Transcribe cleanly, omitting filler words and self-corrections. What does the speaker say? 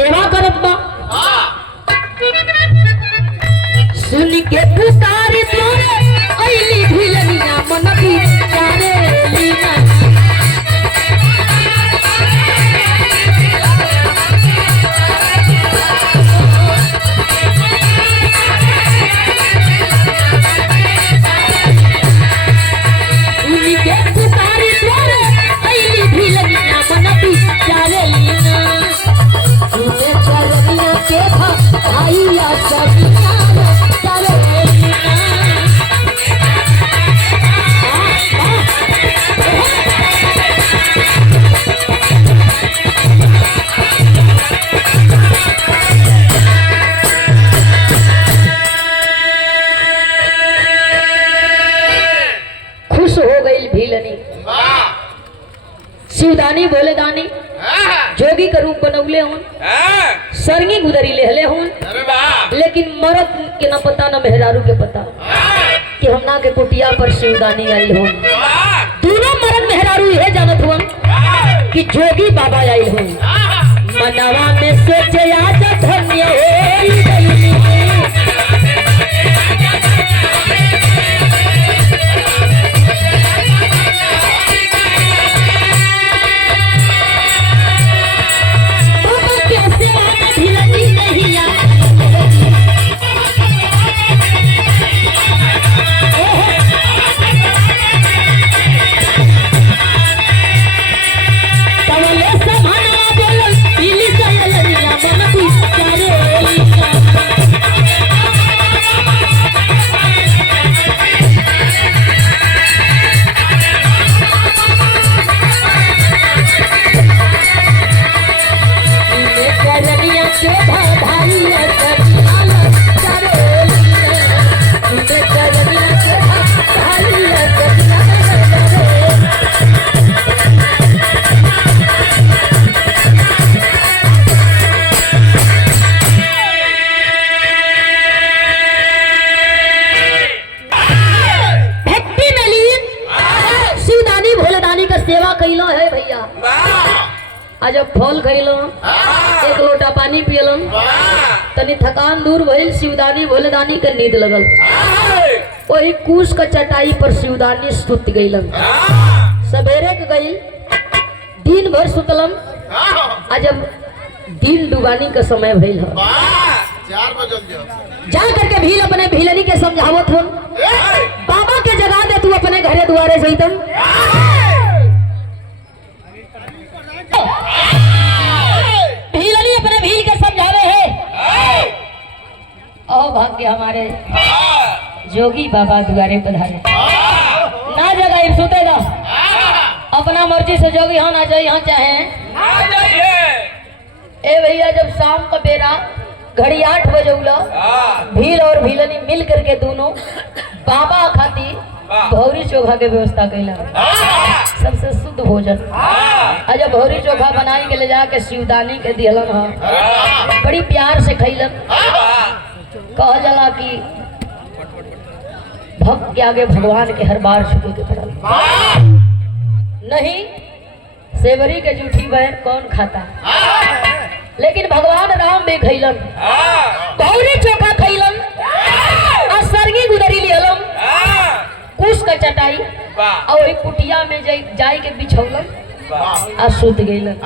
सेवा करत बा। सुन के पुकारी तोरे अइली भिलनिया मन बिचारे लीना। शिवदानी भोले दानी जोगी का रूप बनौले हूं, सरंगी गुदरी लेहले हूं, लेकिन मरद के न पता न मेहरारू के पता कि हमना के कुटिया पर शिवदानी आई हूं। दोनों मरद मेहरारू यह जानत हुआ कि जोगी बाबा आई हूं। मनवा में सोचे आज धन्य हो कैलो है भैया। आज फल खैलो, एक लोटा पानी पियलो, तनी थकान दूर भइल, शिवदानी भोले दानी के नींद लगल। वही कूस का चटाई पर शिवदानी सुत गईलन। सवेरे के गई, दिन भर सुतलम। आज जब दिन डुबानी का समय भइल है, 4 बजे जा करके भील अपने भीलनी के समझावत हो, बाबा के जगा दे तू अपने घरे दुआरे जैतम। भीलनी अपने भील के समझावे है। ओ भाग्य हमारे जोगी बाबा दुआरे पधारे। ना जगा सुतेगा, अपना मर्जी से जोगी हाँ ना जाए, यहाँ चाहे ए भैया। जब शाम का बेरा घड़ी 8 बजे उला, भील और भीलनी मिल करके दोनों बाबा खातिर भौरी चोखा के व्यवस्था कैला, सबसे शुद्ध भोजन। जब भौरी चोखा बनाई के ले जाके शिवदानी के दिहलन हा, बड़ी प्यार से खैलन। कह जला कि भक्त के आगे भगवान के हर बार झुके के पड़ल। नहीं, सेवरी के जूठी बहन कौन खाता, लेकिन भगवान राम भी खैलन, भौरी चोखा खैलन, और सरगी गुदरी लिहलन, कुश का चटाई और कुटिया में जाई के बिछौलन, आ सुत गईलन।